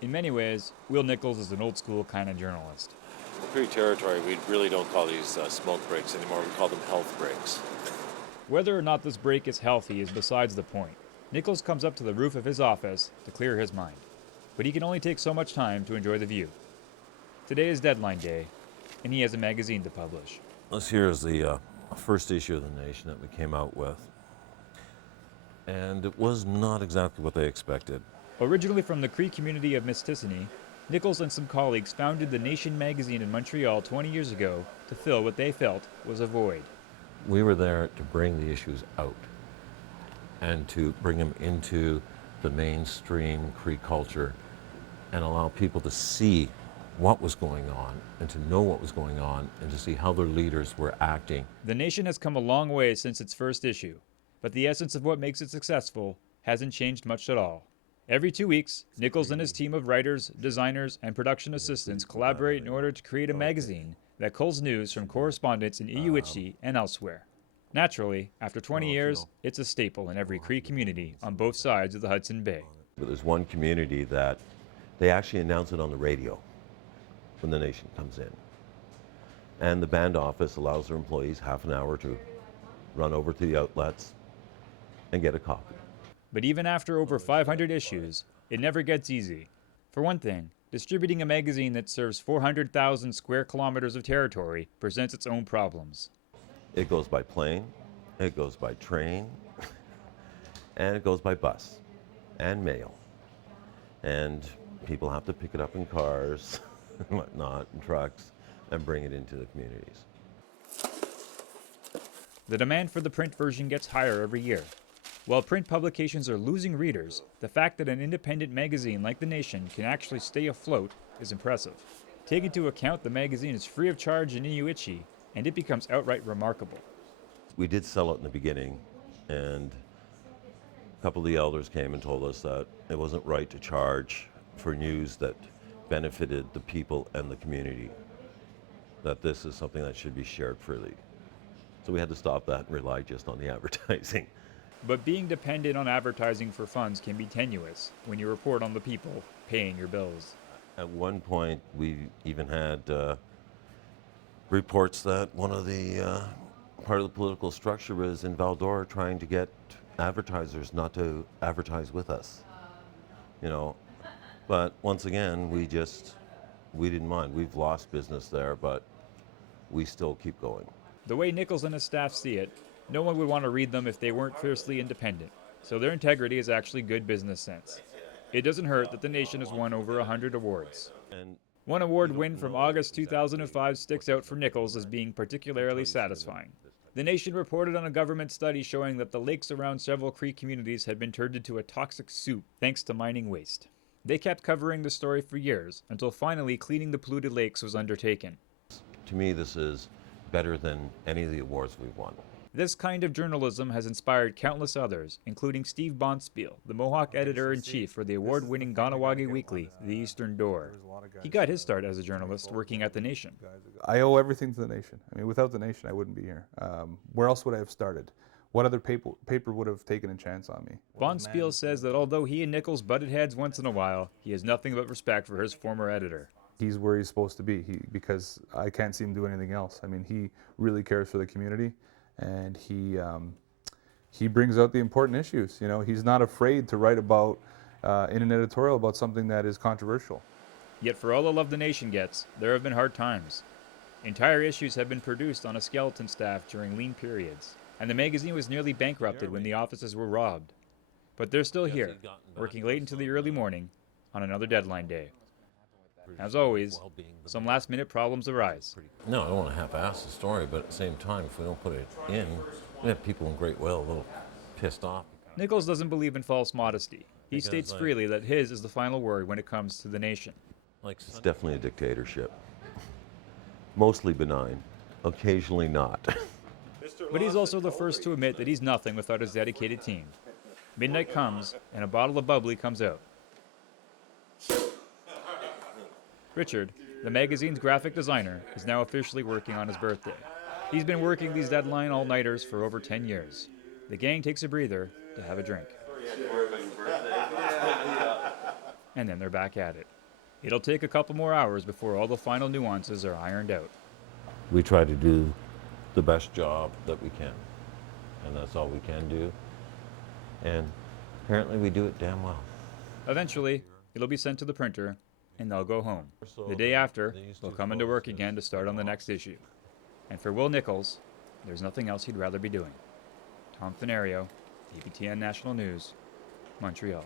In many ways, Will Nichols is an old-school kind of journalist. In the Cree territory, we really don't call these smoke breaks anymore. We call them health breaks. Whether or not this break is healthy is besides the point. Nichols comes up to the roof of his office to clear his mind. But he can only take so much time to enjoy the view. Today is deadline day, and he has a magazine to publish. This here is the first issue of The Nation that we came out with. And it was not exactly what they expected. Originally from the Cree community of Mistissini, Nichols and some colleagues founded the Nation magazine in Montreal 20 years ago to fill what they felt was a void. We were there to bring the issues out and to bring them into the mainstream Cree culture and allow people to see what was going on and to know what was going on and to see how their leaders were acting. The Nation has come a long way since its first issue, but the essence of what makes it successful hasn't changed much at all. Every 2 weeks, Nichols and his team of writers, designers, and production assistants collaborate in order to create a magazine that culls news from correspondents in Iuichi and elsewhere. Naturally, after 20 years, it's a staple in every Cree community on both sides of the Hudson Bay. But there's one community that they actually announce it on the radio when the Nation comes in. And the band office allows their employees half an hour to run over to the outlets and get a copy. But even after over 500 issues, it never gets easy. For one thing, distributing a magazine that serves 400,000 square kilometers of territory presents its own problems. It goes by plane, it goes by train, and it goes by bus and mail. And people have to pick it up in cars and whatnot, and trucks, and bring it into the communities. The demand for the print version gets higher every year. While print publications are losing readers, the fact that an independent magazine like The Nation can actually stay afloat is impressive. Take into account the magazine is free of charge in Iuichi, and it becomes outright remarkable. We did sell it in the beginning, and a couple of the elders came and told us that it wasn't right to charge for news that benefited the people and the community, that this is something that should be shared freely. So we had to stop that and rely just on the advertising. But being dependent on advertising for funds can be tenuous when you report on the people paying your bills. At one point, we even had reports that one of the part of the political structure was in Val-d'Or trying to get advertisers not to advertise with us, you know. But once again, we didn't mind. We've lost business there, but we still keep going. The way Nichols and his staff see it, no one would want to read them if they weren't fiercely independent, so their integrity is actually good business sense. It doesn't hurt that the Nation has won over 100 awards. And One award win from August 2005 sticks out for Nichols as being particularly satisfying. The Nation reported on a government study showing that the lakes around several Cree communities had been turned into a toxic soup thanks to mining waste. They kept covering the story for years until finally cleaning the polluted lakes was undertaken. to me, this is better than any of the awards we've won. This kind of journalism has inspired countless others, including Steve Bonspiel, the Mohawk editor-in-chief for the award-winning Ganawagi Weekly, The Eastern Door. He got his start as a journalist working at The Nation. I owe everything to The Nation. I mean, without The Nation, I wouldn't be here. Where else would I have started? What other paper would have taken a chance on me? Bonspiel says that although he and Nichols butted heads once in a while, he has nothing but respect for his former editor. He's where he's supposed to be because I can't see him do anything else. I mean, he really cares for the community, and he brings out the important issues. You know, he's not afraid to write about in an editorial about something that is controversial. Yet for all the love the nation gets, there have been hard times. Entire issues have been produced on a skeleton staff during lean periods, and the magazine was nearly bankrupted when the offices were robbed. But they're still here, working late into the early morning on another deadline day. As always, some last-minute problems arise. No, I don't want to half-ass the story, but at the same time, if we don't put it in, we have people in Great Whale a little pissed off. Nichols doesn't believe in false modesty. He states freely that his is the final word when it comes to the nation. It's definitely a dictatorship. Mostly benign, occasionally not. But he's also the first to admit that he's nothing without his dedicated team. Midnight comes, and a bottle of bubbly comes out. Richard, the magazine's graphic designer, is now officially working on his birthday. He's been working these deadline all-nighters for over 10 years. The gang takes a breather to have a drink. and then they're back at it. It'll take a couple more hours before all the final nuances are ironed out. We try to do the best job that we can, and that's all we can do. And apparently we do it damn well. Eventually, it'll be sent to the printer, and they'll go home. The day after, they'll come into work again to start on the next issue. And for Will Nichols, there's nothing else he'd rather be doing. Tom Fenario, APTN National News, Montreal.